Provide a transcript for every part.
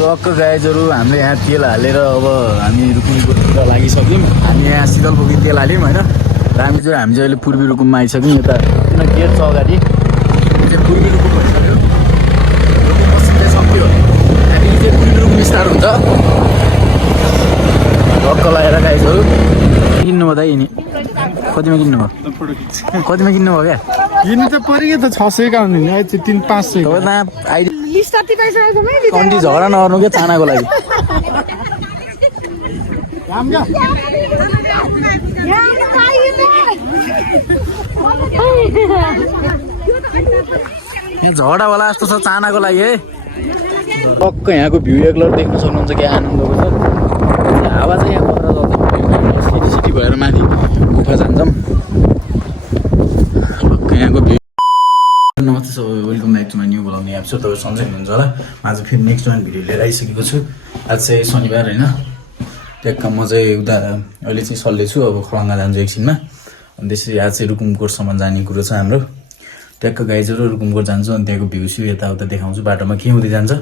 टक्क गाइजहरू हामीले यहाँ तेल हालेर अब हामी रुकुमतिर लागिसक्यौँ। हामी यहाँ शीतलपुखी तेल हाल्यौँ होइन। र हामी चाहिँ अहिले पूर्वी रुकुममा आइसक्यौँ। यता किन गेट छ अगाडि चाहिँ पूर्वी रुकुम भइसक्यो। रुकुम पश्चिम चाहिँ सक्यो। हामी चाहिँ पूर्वी रुकुम स्टार्ट हुन्छ। टक्क लगाएर गाइजहरू किन्नुभयो त यिनी कतिमा किन्नुभयो? कतिमा किन्नुभयो क्या? किन्नु त पऱ्यो त 600 का हुने 300-500 कन्टी झगडा नगर्नु क्या चानाको लागि। यहाँ झगडा होला जस्तो छ चानाको लागि है। टक्क यहाँको भ्यू एकलर देख्न सक्नुहुन्छ क्या आनन्दको छ। हावा चाहिँ यहाँ परेर जान्छ सिटी सिटी भएर माथि गुफा जान्छौँ। टक्क यहाँको भ्यू। नमस्ते सबै, welcome back to my new blog. Episode तपाईँ सन्चै हुनुहुन्छ होला। म आज फेरि नेक्स्ट वान भिडियो लिएर आइसकेको छु। आज चाहिँ शनिबार होइन। ट्याक्क म चाहिँ उता अहिले चाहिँ सल्लेछु अब खलङ्गा जान्छु एकछिनमा। अनि त्यसरी आज चाहिँ रुकुमकोटसम्म जाने कुरो छ हाम्रो। ट्याक्क गाइजहरू रुकुमकोट जान्छु अनि त्यहाँको भ्यू स्यू यताउता देखाउँछु। बाटोमा के हुँदै जान्छ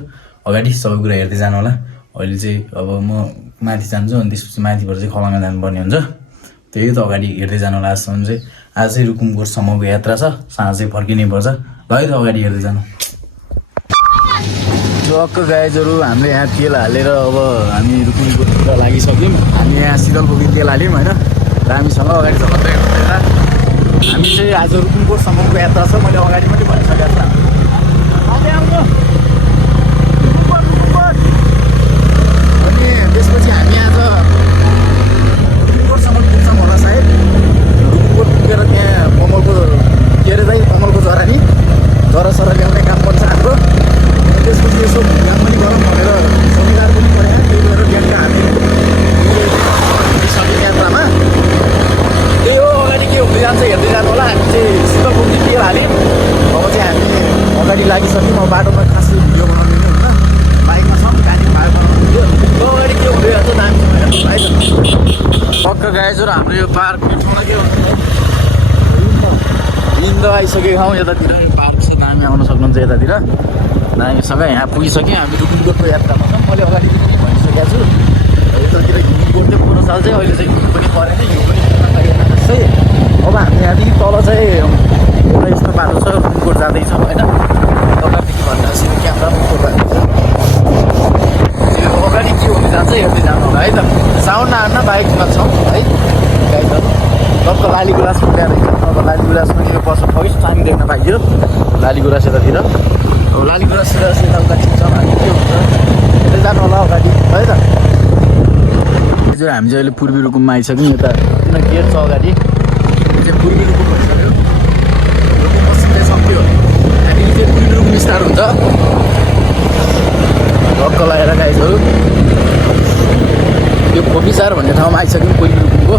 अगाडि सबै कुरा हेर्दै जानु होला। अहिले चाहिँ अब म माथि जान्छु अनि त्यसपछि माथिबाट चाहिँ खलङ्गा जानुपर्ने हुन्छ। त्यही त अगाडि हेर्दै जानु होला। आजसम्म चाहिँ आज चाहिँ रुकुमकोटसम्मको यात्रा छ। साँझ चाहिँ फर्किनै पर्छ। ल है त अगाडि हेर्दै जानु। टक्क गाइजहरू हामीले यहाँ तेल हालेर अब हामी रुकुमकोटतिर लागिसक्यौँ। हामी यहाँ शीतलपुखी तेल हाल्यौँ होइन। र हामीसँग अगाडि छ कतै हुँदैन। हामी चाहिँ आज रुकुमकोटसम्मको यात्रा छ। मैले अगाडि पनि भनिसकेको छु। अनि त्यसपछि हामी आज रुकुमकोटसम्म पुग्छौँ होला सायद। रुकुमकोट पुगेर त्यहाँ कमलको के अरे दाइ कमलको जरा नि जरासरा ल्याउने काम पर्छ हाम्रो। त्यसपछि यसो काम पनि गरौँ भनेर शनिबार पनि पऱ्यो। त्यही भएर बिहान हामी सक्यौँ यात्रामा। त्यही हो अगाडि के हुँदै जान्छ हेर्दै जानु होला। हामी चाहिँ शीतलपुखी तेल हाल्यौँ। अब चाहिँ हामी अगाडि लागिसक्यौँ। अब बाटोमा खासै भिडियो बनाउने होइन। बाइकमा छौँ गाडीमा भाग बनाउनु थियो। अगाडि के हुँदै जान्छ दामी पक्क गाइजहरू हाम्रो यो पार्क ठाउँमा के हुन्छ हिँड्द आइसकेको ठाउँ। यतातिर पार्क छ दामी आउन सक्नुहुन्छ। यतातिर दामीसँग यहाँ पुगिसक्यो। हामी रुकुमकोटको यात्रामा छौँ। मैले अगाडि पनि भनिसकेको छु। यतातिर हिँड्नु चाहिँ पोहोर साल चाहिँ अहिले चाहिँ हिँड्नु पनि परेन। हिँड्नु पनि चाहिँ अब हामी यहाँदेखि तल चाहिँ एउटा यस्तो बाटो छ रुकुमकोट जाँदैछौँ होइन। तपाईँदेखि भन्दा क्यामेरा मुखकोट जाँदैछ। अगाडि के हुँदै जान्छ हेर्दै जानु होला है त। साउन्ड नआन्न बाइकमा छौँ है गाइजहरू। टक्क लाली गुराँस पुग्या रहेछ। अब लाली गुराँसमा यो वर्ष फर्स्ट टाइम देख्न पाइयो लाली गुराँस यतातिर। अब लाली गुराँसतिर यताउता छिन्छौँ हामी। के हुन्छ हेर्दै जानु होला अगाडि है त। जो हामी चाहिँ अहिले पूर्वी रुकुममा आइसक्यौँ। यता किन गेट छ अगाडि चाहिँ पूर्वी रुकुम भइसक्यो। रुकुम पश्चिम चाहिँ सक्यो। हामी चाहिँ पूर्वी रुकुम स्टार्ट हुन्छ। टक्क लगाएर गाइजहरू यो खोपीसार भन्ने ठाउँमा आइसक्यौँ पूर्वी रुकुमको।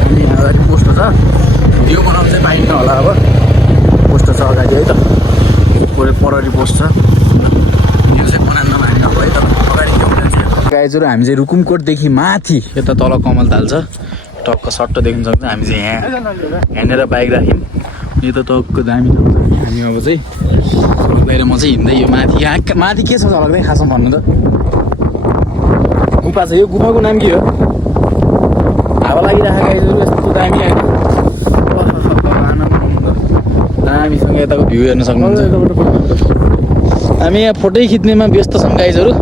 अनि यहाँ अगाडि पोस्टर छ। भिडियो बनाउनु चाहिँ पाइन्न होला। अब पोस्टर छ अगाडि है त। पररी पोस्ट छ। यो चाहिँ बनाउन पाइन्न अब है त। अगाडि के हुन्छ गाइजहरू हामी चाहिँ रुकुमकोटदेखि माथि यता तल कमल ताल छ। टक्क सट्ट देख्न सक्छ। हामी चाहिँ यहाँ यहाँनिर बाइक राख्यौँ। यो त टक्क दामी ठाउँ छ। हामी अब चाहिँ बाहिर म चाहिँ हिँड्दै यो माथि यहाँ माथि के छ झलक्दै खासमा भन्नु त। गुफा छ। यो गुफाको नाम के हो? हावा लागिरहेको गाइजहरू यस्तो दामी होइन। दामीसँग यताको भ्यू हेर्न सक्नुहुन्छ। हामी यहाँ फोटै खिच्नेमा व्यस्त छौँ गाइजहरू।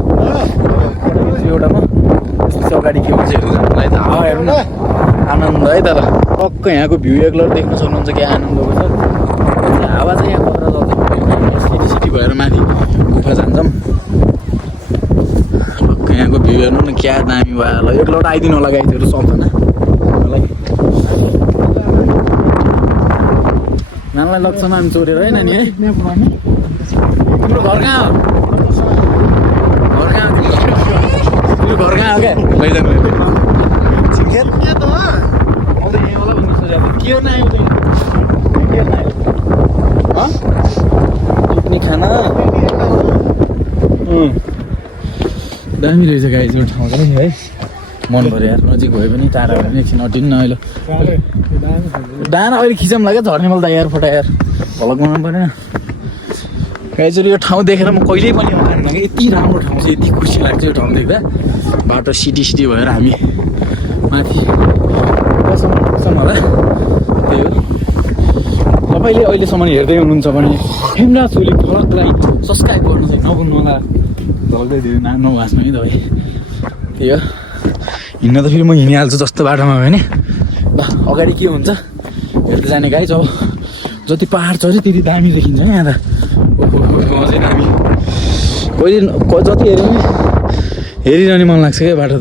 एउटामा त्यसपछि अगाडि के हुन्छ हेर्नु जानुलाई त हावा हेर्नु न आनन्द है त। टक्क यहाँको भ्यू एकलर देख्न सक्नुहुन्छ क्या आनन्दको छ। हावा चाहिँ यहाँ परेर जान्छ सिटी सिटी भएर माथि गुफा जान्छौँ। टक्क यहाँको भ्यू हेर्नु न क्या दामी भयो। ल एकलौट आइदिनु होला गाइजहरू सबजना मलाई। नानीलाई लग्छ हामी चोरेर है नानी है। तिम्रो घर कहाँ हो? घर कहाँ हो तिम्रो? घर कहाँ हो क्या लैजानु छिङ्खेत के त आउँदै यहीँ होला भन्नु सोचेको के हो नआयो तिमी? के नआयो पिकनिक खाना दामी रहेछ गाइजहरू ठाउँ चाहिँ है। मन पऱ्यो यार। नजिक भयो पनि टाढा भयो भने एकछिन अटिन्न अहिले। डाँडा अहिले खिचौँला क्या झर्ने मलाई त यार फोटा यार भलक बनाउनु परेन गाइजहरू। यो ठाउँ देखेर म कहिल्यै पनि आउनु कि यति राम्रो ठाउँ चाहिँ यति खुसी लाग्छ यो ठाउँ देख्दा बाटो सिटी भएर हामी माथि कहाँसम्म पुग्छौँ होला त्यही हो तपाईँले अहिलेसम्म हेर्दै हुनुहुन्छ भने हेम्ला चोली फलकलाई सब्सक्राइब गर्नु चाहिँ नभुल्नु होला ढल्दै दियो नभाँच्नु है तपाईँ त्यही हो हिँड्न त फेरि म हिँडिहाल्छु जस्तो बाटोमा भयो भने ल अगाडि के हुन्छ हेर्दै जाने गाई अब जति पाहाड चढ्यो त्यति दामी देखिन्छ यहाँ त अझै दामी कहिले जति हेऱ्यो भने हेरिरहने मन लाग्छ क्या बाटो त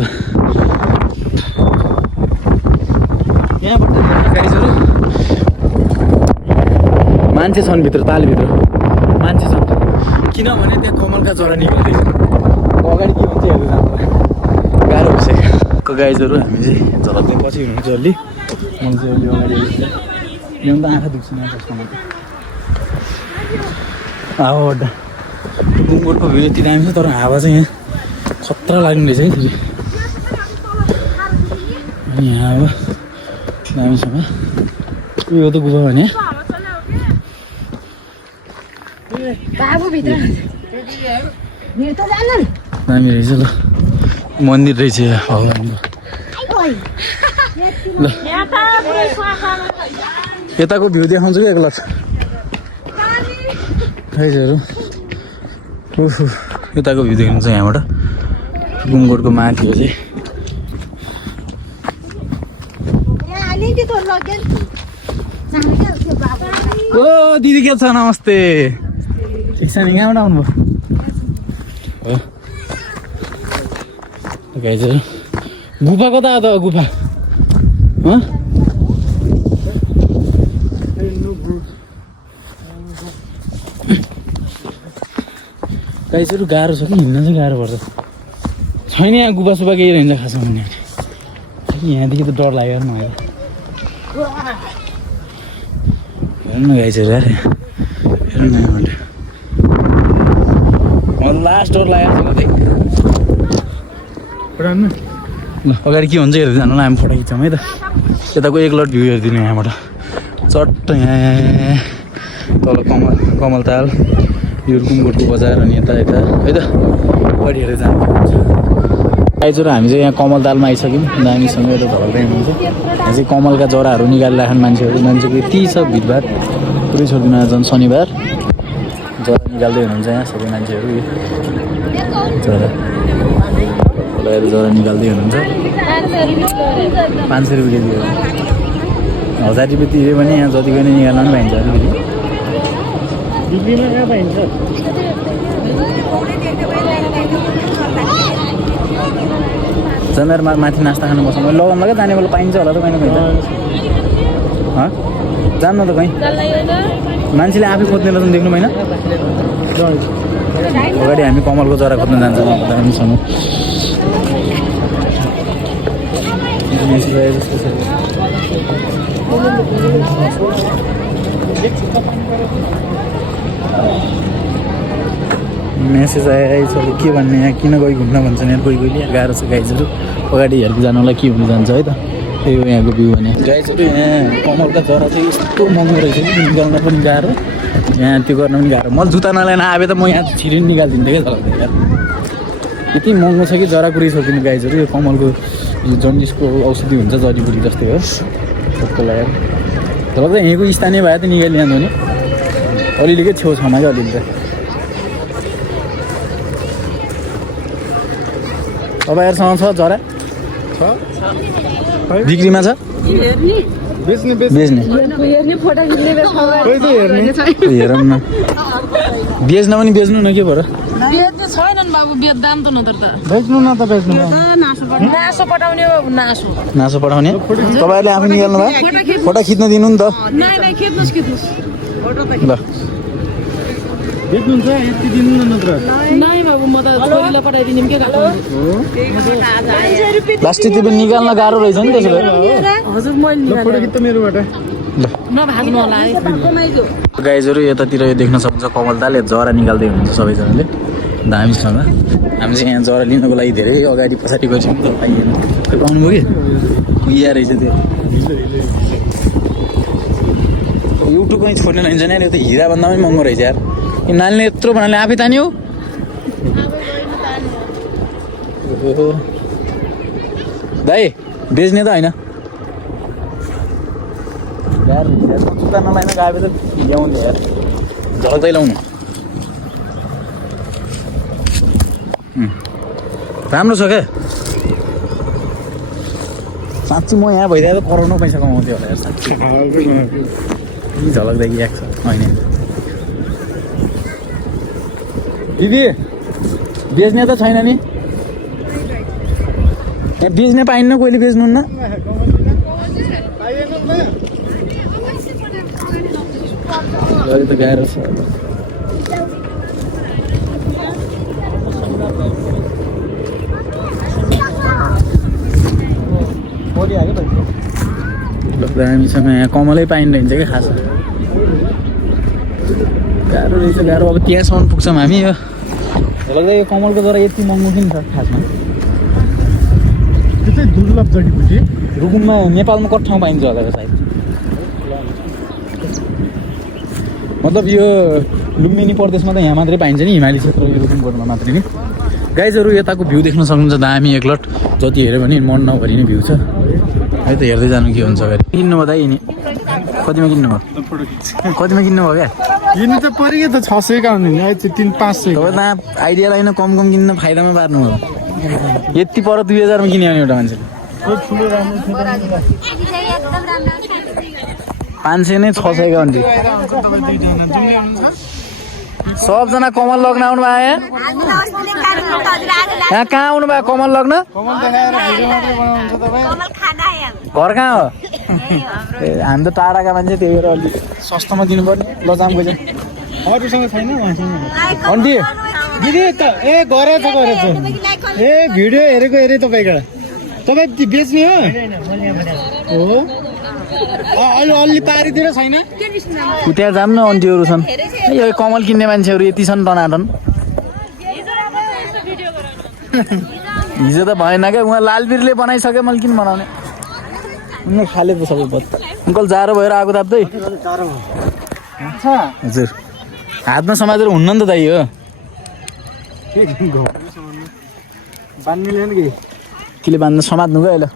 यहाँबाट गाडीहरू मान्छे छन् भित्र तालभित्र मान्छे छन् किनभने त्यहाँ कमलका जरा निकाल्दैछ अगाडि के हुन्छ हेर्दै जानु गाह्रो भइसक्यो गाइजहरू हामी चाहिँ झलक्दै पछि हुनुहुन्छ अलि मैले चाहिँ अलि अगाडि ल्याउनु त आँखा दुख्छ यहाँ बस्नमा हावा अड्डा बुङगोटको भ्यू यति दामी छ तर हावा चाहिँ यहाँ खतरा लाग्ने रहेछ है फेरि अनि यहाँ अब दामीसँग उयो त गुफा भने दामी रहेछ ल मन्दिर रहेछ भगवान्को ल यताको भ्यू देखाउँछु क्या एकलट गाइजहरू यताको भ्यू देख्नुहुन्छ यहाँबाट बुङगोटको माथि हो चाहिँ ओ दिदी के छ नमस्ते ठिक छ नि कहाँबाट आउनुभयो गाइजहरू गुफा कता हो त गुफा गाइजहरू गाह्रो छ कि हिँड्न चाहिँ गाह्रो पर्छ छैन यहाँ गुफा सुफा केही रहन्छ खासमा भने यहाँदेखि त डर लाग्यो मलाई हेर्नु न गाइजहरू यार हेर्नु न यहाँबाट मलाई लास्ट डर लागेको छ ल अगाडि के हुन्छ हेर्दै जानु ल हामी फोटो खिच्छौँ है त यताको एकलट भ्यू हेरिदिनु यहाँबाट चट्ट यहाँ तल कमलताल यो बुङगोटको बजार अनि यता है त अगाडि हेरेर जानु गाइजहरू हामी चाहिँ यहाँ कमलतालमा आइसक्यौँ दामीसँग यता झलक्दै हुनुहुन्छ यहाँ चाहिँ कमलका जराहरू निकालिराख्ने मान्छेको यति छ भिडभाड पुरै छोडिदिनु झन् शनिबार जरा निकाल्दै हुनुहुन्छ यहाँ सबै मान्छेहरू जरा लगाएर जरा निकाल्दै हुनुहुन्छ 500 रुपियाँ दियो 1000 रुपियाँ तिर्यो भने यहाँ जतिको नै निकाल्न पनि पाइन्छ अलिकति दिल्लीमा कहाँ पाइन्छ जनार माथि नास्ता खानु बस्छ मैले लगाउनु लगा जाने बेला पाइन्छ होला त कहीँ न कहीँ जान्नु त कहीँ मान्छेले आफै खोज्ने रहेछन् देख्नु भएन अगाडि हामी कमलको जरा खोज्न जान्छौँ दामीसँग मेसेज आएछ के भन्ने यहाँ किन गई घुम्न भन्छन् यहाँ कोही कोहीले गाह्रो छ गाइजहरू अगाडि हेर्दै जानुलाई के हुन जान्छ है त त्यही हो यहाँको भ्यू भने गाइजहरू यहाँ कमलका जरा चाहिँ यस्तो महँगो रहेछ कि निकाल्न पनि गाह्रो यहाँ त्यो गर्न पनि गाह्रो मैले जुत्ता नल्याएर आए त म यहाँ छिरी निकालिदिन्थेँ क्या झलक्दै यार यति महँगो छ कि जरा पुरै सक्दिनँ गाइजहरू यो कमलको यो जन्डिसको औषधि हुन्छ जडीबुटी जस्तै हो सबको लगाएर झलक्दै यहीँको स्थानीय भए त निकालिहाल्नु नि अलिअलि छेउछाउमा क्या अलिअलि त तपाईँहरूसँग छ जरा बिक्रीमा छ बेच्ने हेरौँ न बेच्न पनि बेच्नु न के भएर छैनन् बाबु दाम त नत्र त बेच्नु न त बेच्नु नासो पठाउने नासो पठाउने तपाईँहरूले आफै निकाल्नु भयो फोटो खिच्न दिनु नि त ल बेच्नुहुन्छ यति दिनु न नत्र नाइ बाबु म त छोरीलाई पठाइदिने के प्लास्टिक त्यो पनि निकाल्न गाह्रो रहेछ नि त्यसो भए हजुर मैले फोटो खिच्छ मेरोबाट नभाग्नु होला है गाइजहरू यतातिर यो देख्न सक्नुहुन्छ कमलतालले जरा निकाल्दै हुनुहुन्छ सबैजनाले दामीसँग हामी चाहिँ यहाँ जरा लिनको लागि धेरै अगाडि पछाडि गइसक्यौँ त पाइएन खै पाउनुभयो कि यहाँ रहेछ त्यो युट्युब कहीँ छोड्ने रहन्छ नि यो त हिराभन्दा पनि महँगो रहेछ यार यो नानीले यत्रो बनाले आफै तान्यो दाइ बेच्ने त होइन यार जुत्ता नलाइन गएपछि त ल्याउँछ यार झल्दै लाउनु राम्रो छ क्या साँच्ची म यहाँ भइरहेको करोडौँ पैसा कमाउँथ्यो होला यार साँच्ची झलक्दै आएको छ होइन दिदी बेच्ने त छैन नि यहाँ बेच्ने पाइन्न कहिले बेच्नुहुन्न त गाह्रो छ हामीसँग यहाँ कमलै पाइँदैन क्या खास गाह्रो रहेछ गाह्रो अब त्यहाँसम्म पुग्छौँ हामी यो लाग्दा यो कमलको जरा यति महँगो किन छ खासमा त्यो चाहिँ दुर्लभ जडीबुटी रुकुममा नेपालमा कति ठाउँ पाइन्छ होला सायद मतलब यो लुम्बिनी प्रदेशमा त यहाँ मात्रै पाइन्छ नि हिमाली क्षेत्र रुकुमकोटमा मात्रै नि गाइजहरू यताको भ्यू देख्न सक्नुहुन्छ दामी एकलट जति हेऱ्यो भने मन नभरि नै भ्यू छ है त हेर्दै जानु के हुन्छ अगाडि किन्नुभयो दाइ यिनी कतिमा किन्नुभयो कतिमा किन्नुभयो क्या किन्नु त पऱ्यो त 600 का हुने अहिले चाहिँ 300-500 तपाईँ त आइडिया लाइन कम किन्न फाइदामा पार्नु हो यति पर 2000 मा किन्यो भने एउटा मान्छेले 500 नै 600 का हुन्छ सबजना कमल लग्न आउनु भयो यहाँ कहाँ आउनु भयो कमल लग्न घर कहाँ हो ए हामी त टाढाका मान्छे त्यही भएर अलिक सस्तोमा दिनुपर्ने ल जाम गयो अरूसँग छैन अन्टी दिदी त ए गरेछ ए भिडियो हेरेको हेरे तपाईँको तपाईँ बेच्ने हो अलि पारिदिएर छैन त्यहाँ जाम न अन्टीहरू छन् यो कमल किन्ने मान्छेहरू यति छन् टनाटन हिजो त भएन क्या उहाँ लालबिरले बनाइसक्यो मैले किन बनाउने उनीहरू खालेको सबै बत्ता अङ्कल जाडो भएर आगो ताप्दै हजुर हातमा समातेर हुन्न नि त दाइ हो केले बाँध्नु समात्नु गयो अहिले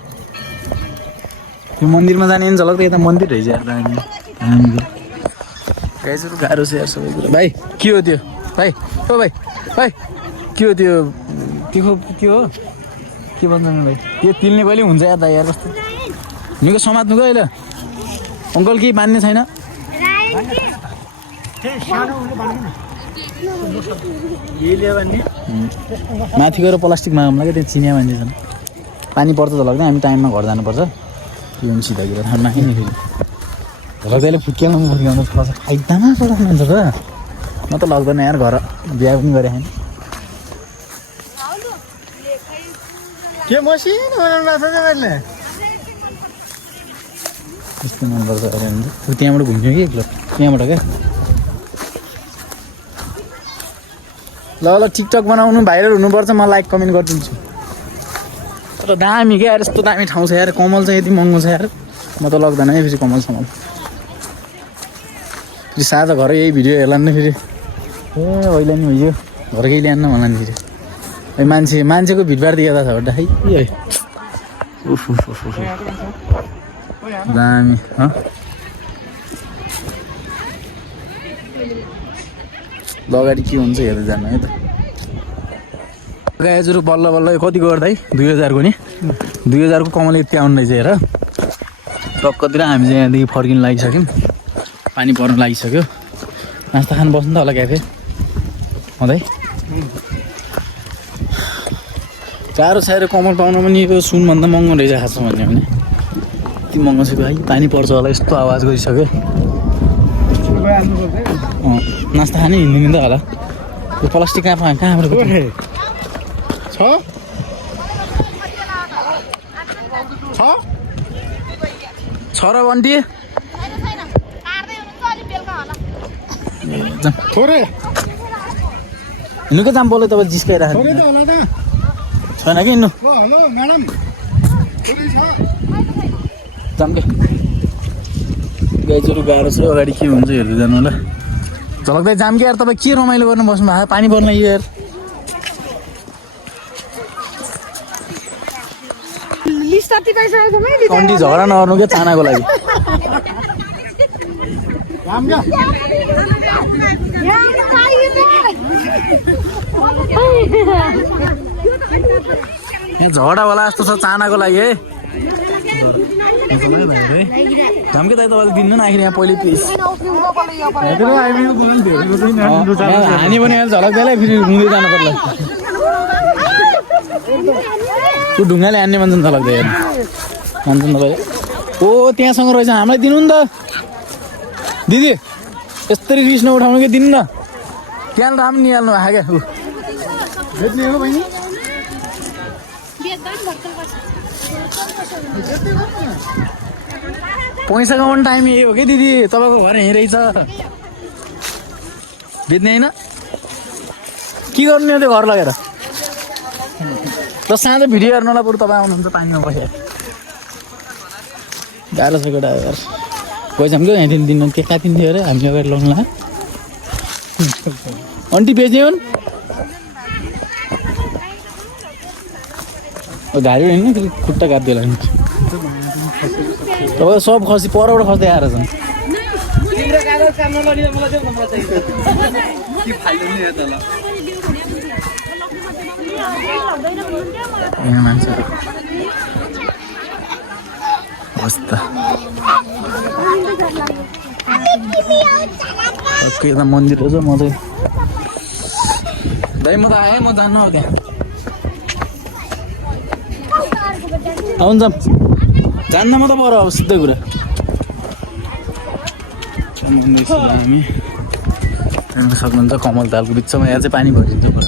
त्यो मन्दिरमा जाने नि झलक त यता मन्दिर रहेछ यार गाइजहरू गाह्रो छ यार सबै कुरा भाइ के हो त्यो भाइ ओ भाइ भाइ के हो त्यो तिखो के हो के भन्छ भाइ त्यो तिल्ने कहिले हुन्छ यार दाइ यार कस्तो निको समात्नु गयो अहिले अङ्कल केही बान्ने छैन माथि गएर प्लास्टिक मागौँला क्या त्यहाँ चिनिया मान्छे छन् पानी पर्छ त लाग्दैन हामी टाइममा घर जानुपर्छ त्यो पनि सिधातिर थाहा माथि नि फेरि लाग्दैले फुत्क्याउनु फुत्क्याउनु फाइदामा पठाउनुहुन्छ त म त लाग्दैन यार घर बिहा पनि गरेँ होइन के मसिनो बनाउनु भएको छ तपाईँले यस्तो मनपर्छ अरे त्यहाँबाट घुम्थ्यो कि एक्लो त्यहाँबाट क्या ल ल टिकटक बनाउनु भाइरल हुनुपर्छ म लाइक कमेन्ट गरिदिन्छु तर दामी क्या यार यस्तो दामी ठाउँ छ यार कमल चाहिँ यति महँगो छ यार म त लग्दैन है फेरि कमल समाल फेरि साझा घर यही भिडियो हेर्ला नि फेरि ए अहिले नि भयो घर केही ल्यान्न भन्ला नि फेरि ए मान्छेको भिडभाड दिएको छ भन्दा है उफ दामी ल अगाडि के हुन्छ हेर्दै जानु है त गाइजहरू बल्ल बल्ल कति गर्दा है 2000 को नि 2000 को कमल यति आउनु रहेछ हेर टक्कतिर हामी चाहिँ यहाँदेखि फर्किन लागिसक्यौँ पानी पर्न लागिसक्यो नास्ता खानु बस्नु त होला क्याफे हुँदै साह्रो कमल पाउनु पनि यो सुनभन्दा महँगो रहेछ खासमा भन्यो भने यति महँगो छ है पानी पर्छ होला यस्तो आवाज गरिसक्यो नास्ता खाने हिँड्नु होला यो प्लास्टिक कहाँबाट छ र बन्टी हिँड्नु के जाम बोल्यो तपाईँ जिस्काइरहेको छैन कि हिँड्नु जाम के गाइजहरू गाह्रो छ अगाडि के हुन्छ हेर्दै जानु होला झलक्दै जाम के यार तपाईँ के रमाइलो गर्नु बस्नु भएको पानी पर्न यार सती पाइसकेको छ मैले कन्टी झगडा नगर्नु क्या चानाको लागि यहाँ झगडा होला जस्तो छ चानाको लागि है धम्के दाइ तपाईँले दिनु न आखिर यहाँ पहिले प्लिज हानी पनि अहिले झलक्दैलाई फेरि रुँदै जानु पर्ला त्यो ढुङ्गाले हान्ने भन्छन् झलक्दै हेर्नु भन्छन् तपाईँ ओ त्यहाँसँग रहेछ हामीलाई दिनु नि त दिदी यस्तरी रिस नउठाउनु कि दिनु न क्याल राम निहाल्नु आएको क्या पैसा कमाउनु टाइम यही हो कि दिदी तपाईँको घर यहीँ रहेछ बेच्ने होइन के गर्नु त्यो घर लगेर ल साँझ भिडियो हेर्नुलाई बरु तपाईँ आउनुहुन्छ पानीमा बसेर गाह्रो छ केटा यार पैसाम क्या यहाँदेखि दिनु के काटिन्छ अरे हामी अगाडि लाउनुला अन्टी बेच्ने हुन् घारी होइन फेरि खुट्टा काट्दै लाग्नु तपाईँ सब खसी परबाट खस्दै आएर छन् मान्छेहरू अवस्था यता मन्दिर रहेछ म चाहिँ दाइ म त आएँ म जान्नु हो त्यहाँ हुन्छ जान्न म त पर अब सिधै कुरा हामी हेर्न सक्नुहुन्छ कमल तालको बिचमा यहाँ चाहिँ पानी भरिन्छ पर